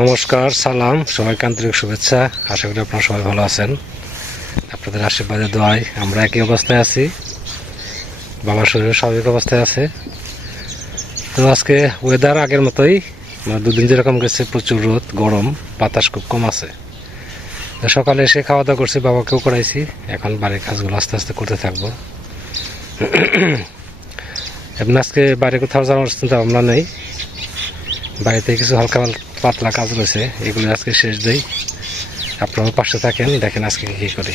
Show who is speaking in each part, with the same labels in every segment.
Speaker 1: নমস্কার, সালাম, সবাইকে আন্তরিক শুভেচ্ছা। আশা করি আপনারা সবাই ভালো আছেন। আপনাদের আশীর্বাদে দোয়াই আমরা একই অবস্থায় আছি। বাবার শরীর স্বাভাবিক অবস্থায় আছে। তো আজকে ওয়েদার আগের মতোই মানে দুদিন যেরকম গেছে, প্রচুর রোদ, গরম, বাতাস খুব কম আছে। তো সকালে এসে খাওয়া দাওয়া করছি, বাবাকেও করাইছি। এখন বাড়ির কাজগুলো আস্তে আস্তে করতে থাকব। এমনি আজকে বাইরে কোথাও যাওয়ার চিন্তা ভাবনা নেই। বাড়িতে কিছু হালকা হালকা পাতলা কাজ রয়েছে, এগুলো আজকে শেষ দেই। আপনারাও পাশে থাকেন, দেখেন আজকে কি করি।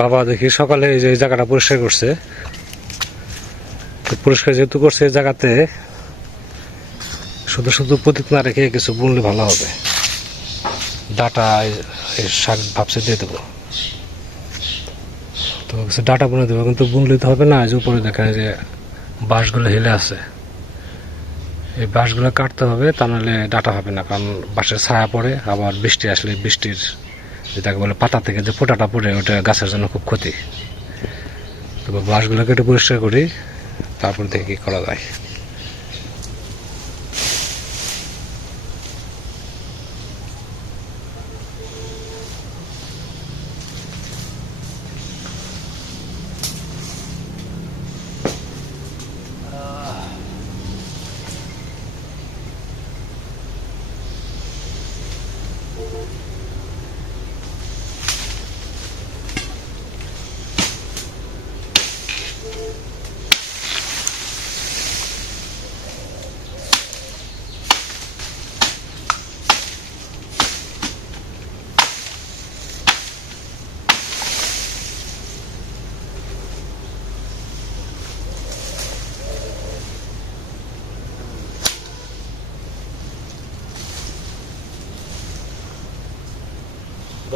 Speaker 1: বাবা দেখি সকালে এই যে জায়গাটা পরিষ্কার করছে। তো পরিষ্কার যেহেতু করছে এই জায়গাতে, শুধু শুধু প্রতীক না রেখে কিছু বুনলে ভালো হবে। ডাটা শাক ভাবছে দিয়ে দেবো। তো কিছু ডাটা বুনে দেবো, কিন্তু বুনলে তো হবে না যে উপরে এই যে বাঁশগুলো হেলে আছে। এই বাঁশগুলো কাটতে হবে, তা নাহলে ডাটা হবে না, কারণ বাঁশের ছায়া পড়ে, আবার বৃষ্টি আসলে বৃষ্টির যেটাকে বলে পাতা থেকে যে ফোটাটা পড়ে, ওটা গাছের জন্য খুব ক্ষতি। তবে বাঁশগুলোকে একটু পরিষ্কার করি, তারপর দেখি কি করা যায়।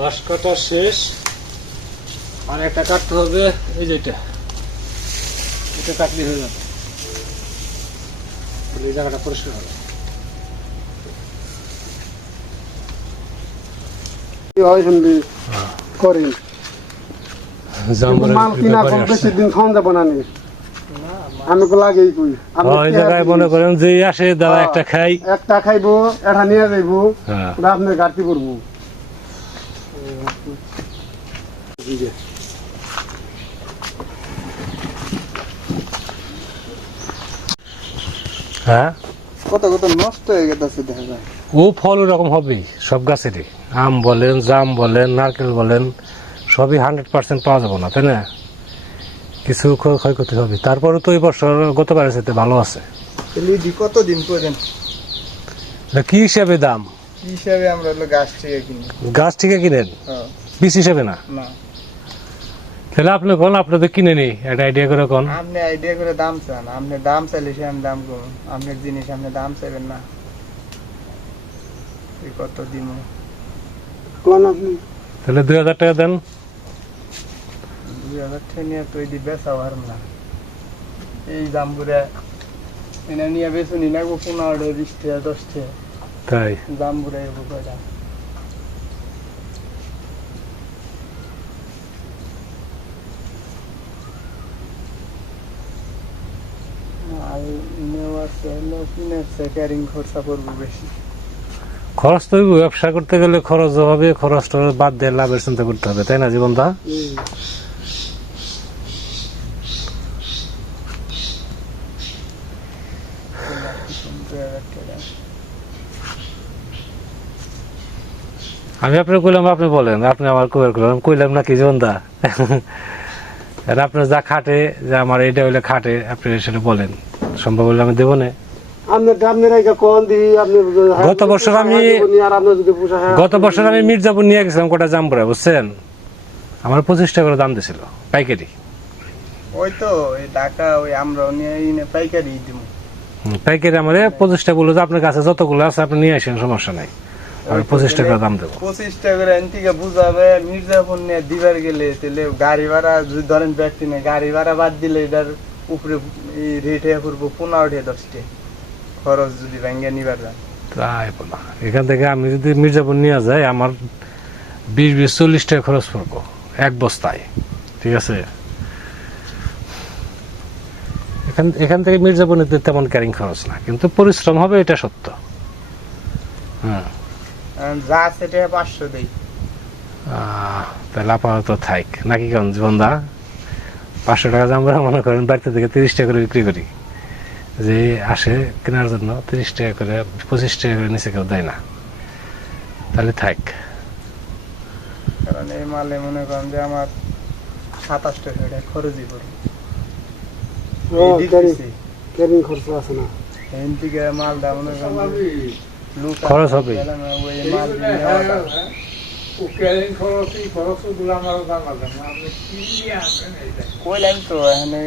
Speaker 1: বাঁশ কাটা শেষ। আর একটা কাটতে হবে এই যেটা এটা। কাটলে হয়ে যাবে। এই জায়গাটা পরিষ্কার হবে।
Speaker 2: হয় শুনবি? করি।
Speaker 1: জামরুলের
Speaker 2: মাল কিনা কম বেশি দিন খাওয়া যাব না আমি। তো লাগেই কই। আমি
Speaker 1: ওই জায়গায় মনে করেন যে আসে দাদা
Speaker 2: হ্যাঁ।
Speaker 1: একটা খাই।
Speaker 2: একটা খাইবো এটা নিয়ে যাইবো।
Speaker 1: হ্যাঁ।
Speaker 2: আপনার ঘাটতি করব
Speaker 1: হ্যাঁ?
Speaker 2: কত কত নষ্ট হয়ে গেছে দেখা যায়।
Speaker 1: ও ফল ওরকম হবেই সব গাছেরই। আম বলেন জাম বলেন নারকেল বলেন সবই হান্ড্রেড পার্সেন্ট পাওয়া যাবে না তাই না? কিছু ক্ষয়ক্ষতি হবে। তারপরে তো এই বছর গতবারের সাথে ভালো আছে।
Speaker 3: কত দিন পর্যন্ত?
Speaker 1: কি হিসাবে দাম?
Speaker 3: কি হিসাবে আমরা হলো গাছ থেকে কিনি?
Speaker 1: গাছ থেকে কিনেন?
Speaker 3: হ্যাঁ,
Speaker 1: পিস হিসাবে না?
Speaker 3: না।
Speaker 1: তাহলে আপনি কোন আপনাদের কিনে নি একটা আইডিয়া করে কোন
Speaker 3: আপনি আইডিয়া করে দাম চান আপনি দাম চাইলে সে আমি দাম করুন আপনার জিনিস আপনি দাম চাইবেন না। এই কত দিন
Speaker 2: কোন আপনি?
Speaker 1: তাহলে দুই হাজার টাকা দেন।
Speaker 3: দুই হাজার টাকা নিয়ে তো এই বেচা পারব না। এই দাম করে এনে নিয়ে বেচুন না গো পনেরো বিশ টাকা দশ টাকা
Speaker 1: তাই?
Speaker 3: দাম করে কয়টা? খরচা
Speaker 1: তো ব্যবসা করতে গেলে খরচ হবে বাদ দিয়ে লাভের চিন্তা করতে হবে, তাই না জীবন দা আমি আপনার কইলাম, আপনি বলেন, আপনি আমার কইবার কইলাম কইলাম না কি জীবন দা আর আপনার যা খাটে, যে আমার এটা হইলে খাটে, আপনি সেটা বলেন। সম্ভব হলে আমি দেবো না। গত বছর আমি-
Speaker 2: আর আপনার যদি
Speaker 1: গত বছর আমি মির্জাপুর নিয়ে গেছিলাম কোটা জামপুরা বুঝছেন? আমার পঁচিশ টাকা করে দাম দিছিল পাইকারি।
Speaker 3: ওই তো ওই টাকা ওই আমরা নিয়ে পাইকারি দিব
Speaker 1: পাইকারি আমার পঁচিশ টাকা বলল যে আপনার কাছে যতগুলো আছে আপনি নিয়ে আসেন সমস্যা নাই। আমি পঁচিশ টাকা দাম দেবো।
Speaker 3: পঁচিশ টাকা করে এন বুঝাবে মির্জাপুর নিয়ে দিবার গেলে তাহলে গাড়ি ভাড়া যদি ধরেন ব্যক্তি নেই গাড়ি ভাড়া বাদ দিলে এটার উপরে রেট হয়ে পড়ব পনেরো টাকা দশ টাকা। খরচ যদি নিবার যান
Speaker 1: তাই বলা। এখান থেকে আমি যদি মির্জাপুর নিয়ে যাই আমার বিশ বিশ চল্লিশ টাকা খরচ পড়ব এক বস্তায়। ঠিক আছে? এখান এখান থেকে মির্জাপুরিতে তেমন ক্যারিং খরচ না কিন্তু পরিশ্রম হবে এটা সত্য। হ্যাঁ।
Speaker 3: যা সেটা পাঁচশো দেই।
Speaker 1: তাহলে আপাতত থাক। নাকি কেমন জীবনদা? পাঁচশো টাকা যে আমরা মনে করেন বাড়িতে থেকে তিরিশ টাকা করে বিক্রি করি। যে আসে কেনার জন্য তিরিশ টাকা করে পঁচিশ টাকা করে নিচে কেউ দেয় না। তাহলে থাক।
Speaker 3: কারণ এই মালে মনে করেন যে আমার সাতাশ টাকা এটা খরচই।
Speaker 2: ক্যারিং খরচ আছে না।
Speaker 3: এখান থেকে মালটা মনে করেন যে
Speaker 1: খরচ।
Speaker 3: গেলে না, ওই মাল নেওয়াটা কইলাম তো এখানে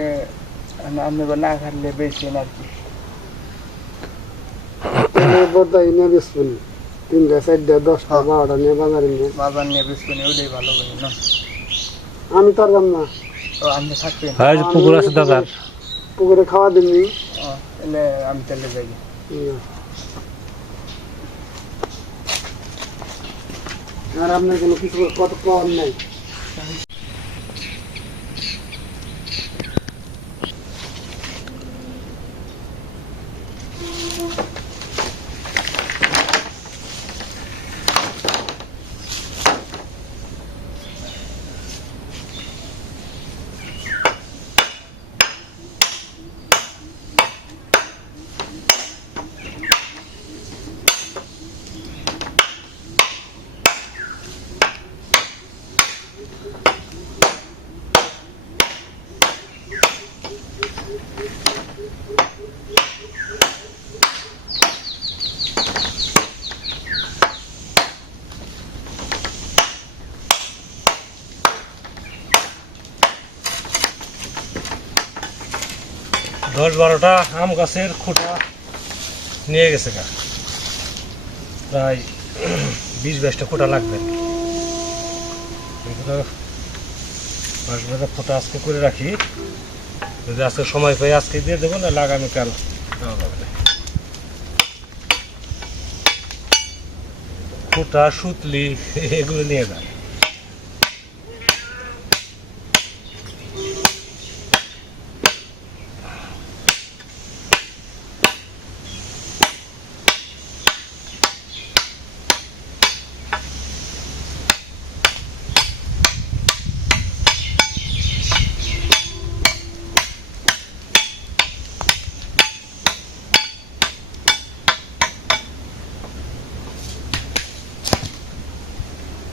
Speaker 3: এখানে আপনি না খাটলে বেশি না কি
Speaker 2: বদাই নিয়ে বেসবেন তিনটা চারটা দশটা বারোটা নিয়ে বাজারে নিয়ে
Speaker 3: বাজার নিয়ে বেশি ওইটাই ভালো করি না?
Speaker 2: আমি না।
Speaker 3: তো আপনি থাকবেন?
Speaker 1: আর যে পুকুর আছে দাদার।
Speaker 2: পুকুরে খাওয়া
Speaker 3: এলে আমি চলে যাই।
Speaker 2: আর আপনার কোনো কিছু কত কম নাই?
Speaker 1: দশ বারোটা আম গাছের খুঁটা নিয়ে গেছে গা। প্রায় বিশ বাইশটা খুঁটা লাগবে। এগুলো আজকে করে রাখি। যদি আজকে সময় পাই আজকে দিয়ে দেবো, না আগামীকাল দেওয়া যাবে না। খুঁটা, সুতলি, এগুলো নিয়ে যায়।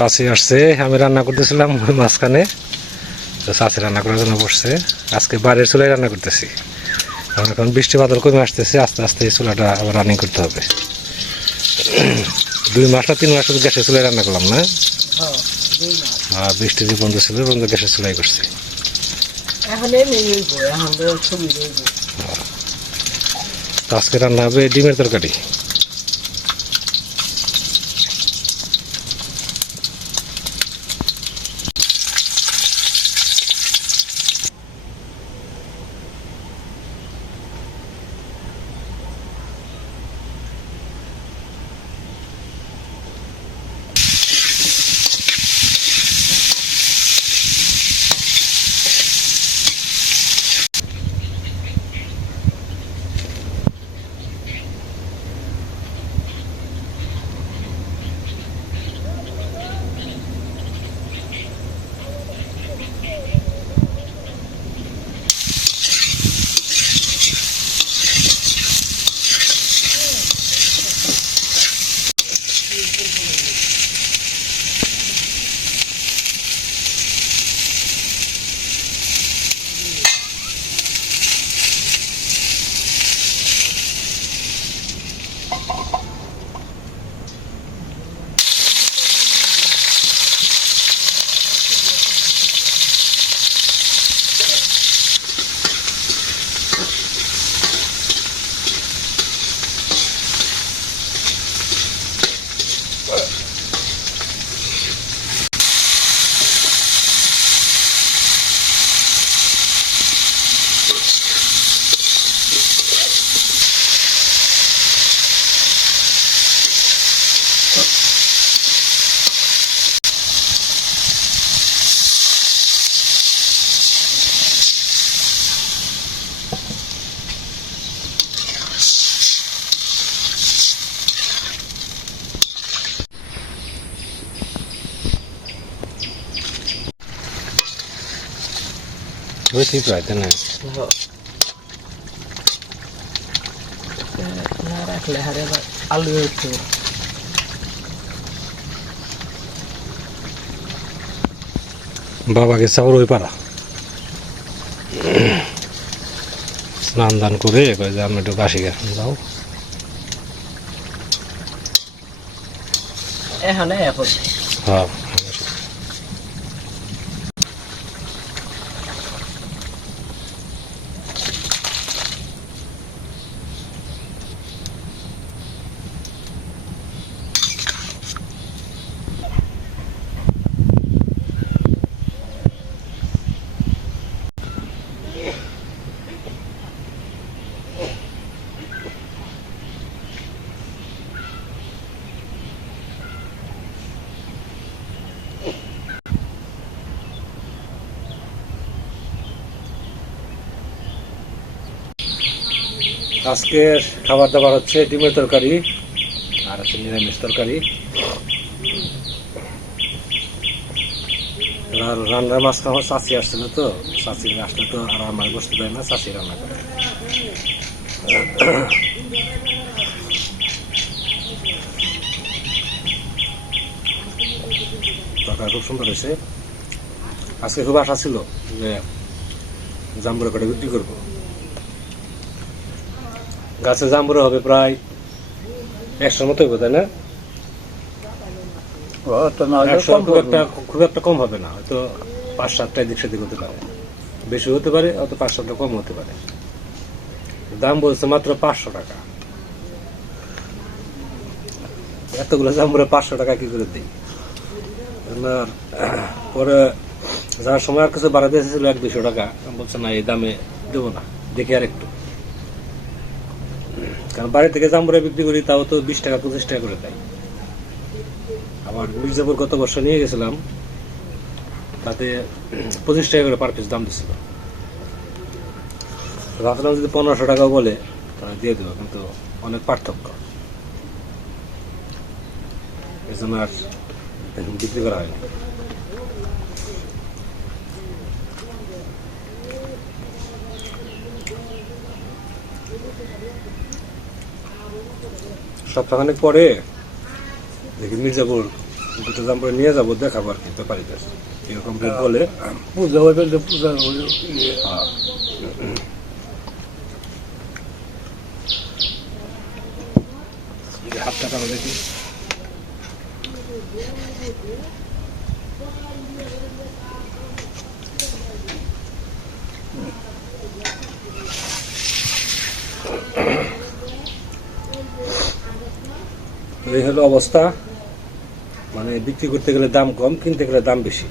Speaker 1: চাষি আসছে আমি রান্না করতেছিলাম মাঝখানে। তো চাষি রান্না করার জন্য বসছে। আজকে বাইরের চুলায় রান্না করতেছি। কারণ এখন বৃষ্টি বাদল কমে আসতেছে আস্তে আস্তে এই চুলাটা আবার রানিং করতে হবে। দুই মাস না তিন মাস শুধু গ্যাসের চুলায় রান্না করলাম না?
Speaker 3: হ্যাঁ
Speaker 1: বৃষ্টি যে বন্ধ ছিল বন্ধ গ্যাসের চুলাই করছি। আজকে রান্না হবে ডিমের তরকারি। হয়েছি প্রায় তাই না
Speaker 3: না রাখলে হারে আলু একটু
Speaker 1: বাবা গেছে ওই পাড়া। স্নান দান করে কয় যে আমি একটু বাসি গেলাম যাও।
Speaker 3: এখন।
Speaker 1: হ্যাঁ। আজকের খাবার দাবার হচ্ছে ডিমের তরকারি আর হচ্ছে নিরামিষ তরকারি। রান্নার মাছ খাওয়া চাষি আসছিল তো চাষি আসলে তো আর আমার বসতে দেয় না চাষি রান্না করে। তরকারি খুব সুন্দর হয়েছে। আজকে খুব আশা ছিল যে জাম্বুরা করে বিক্রি করব। গাছে জাম্বুরা হবে প্রায় একশোর মতো হবে তাই না?
Speaker 3: ও তো
Speaker 1: একশো খুব একটা খুব একটা কম হবে না হয়তো পাঁচ সাতটা এদিক সেদিক হতে পারে। বেশি হতে পারে হয়তো পাঁচ সাতটা কম হতে পারে। দাম বলছে মাত্র পাঁচশো টাকা। এতগুলো জাম্বুরা পাঁচশো টাকা কি করে দিই? আমার পরে যার সময় আর কিছু বাড়াতে এসেছিল এক দুশো টাকা। আমি বলছে না এই দামে দেবো না। দেখি আর একটু কারণ বাড়ি থেকে জাম্বুরা বিক্রি করি, তাও তো বিশ টাকা, পঁচিশ টাকা করে দেয়। আবার মির্জাপুর গত বছর নিয়ে গেছিলাম, তাতে পঁচিশ টাকা করে পার পিস দাম দিছিল। ভাবছিলাম যদি পনেরোশো টাকা বলে, তাহলে দিয়ে দেবো, কিন্তু অনেক পার্থক্য। এই জন্য আর বিক্রি করা হয়নি। সপ্তাহখানেক পরে দেখি মির্জাপুর দুটো দাম করে নিয়ে যাব দেখাবো আর কি ব্যাপারীদের এরকম রেট বলে?
Speaker 3: পূজা হয়ে গেলে পূজা
Speaker 1: হাত কাটা দেখি। এই হলো অবস্থা। মানে বিক্রি করতে গেলে দাম কম, কিনতে গেলে দাম বেশি।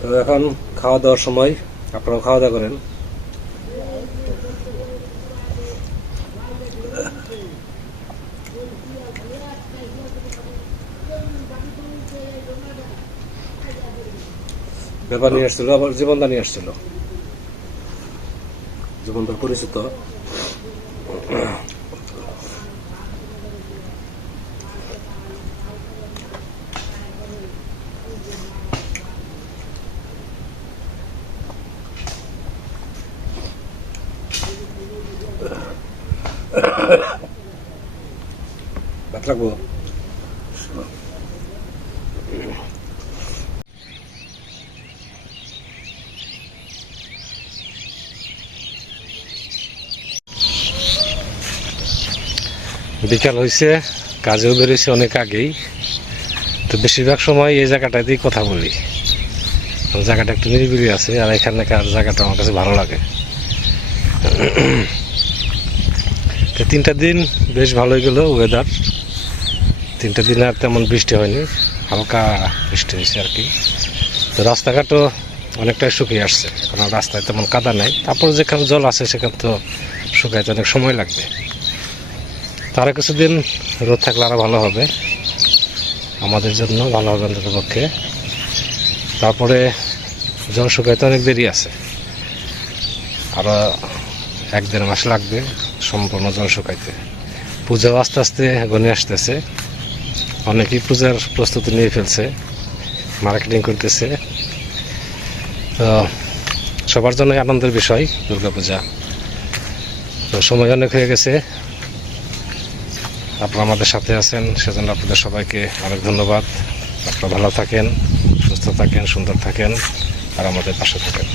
Speaker 1: তো এখন খাওয়া দাওয়ার সময় আপনারা খাওয়া দাওয়া করেন। ব্যাপার নিয়ে আসছিল, আবার জীবনদা নিয়ে আসছিল। জীবনদার পরিচিত। রাখব বিকাল হয়েছে কাজেও বেরোয়েছে অনেক আগেই। তো বেশিরভাগ সময় এই জায়গাটাতেই কথা বলি। জায়গাটা একটু নিরিবিলি আছে, আর এখানকার জায়গাটা আমার কাছে ভালো লাগে। তো তিনটা দিন বেশ ভালোই গেল ওয়েদার তিনটা দিন আর তেমন বৃষ্টি হয়নি, হালকা বৃষ্টি হয়েছে আর কি। তো রাস্তাঘাটও অনেকটাই শুকিয়ে আসছে, এখন রাস্তায় তেমন কাদা নেই। তারপর যেখানে জল আছে সেখানে তো শুকাইতে অনেক সময় লাগবে। তারা কিছুদিন রোদ থাকলে আরও ভালো হবে, আমাদের জন্য ভালো হবে অন্তত পক্ষে। তারপরে জল শুকাইতে অনেক দেরি আছে আরও এক দেড় মাস লাগবে সম্পূর্ণ জল শুকাইতে। পূজাও আস্তে আস্তে গনে আসতেছে। অনেকেই পূজার প্রস্তুতি নিয়ে ফেলছে মার্কেটিং করতেছে। তো সবার জন্যই আনন্দের বিষয় দুর্গাপূজা। তো সময় অনেক হয়ে গেছে। আপনারা আমাদের সাথে আছেন, সেজন্য আপনাদের সবাইকে অনেক ধন্যবাদ। আপনারা ভালো থাকেন, সুস্থ থাকেন, সুন্দর থাকেন, আর আমাদের পাশে থাকেন।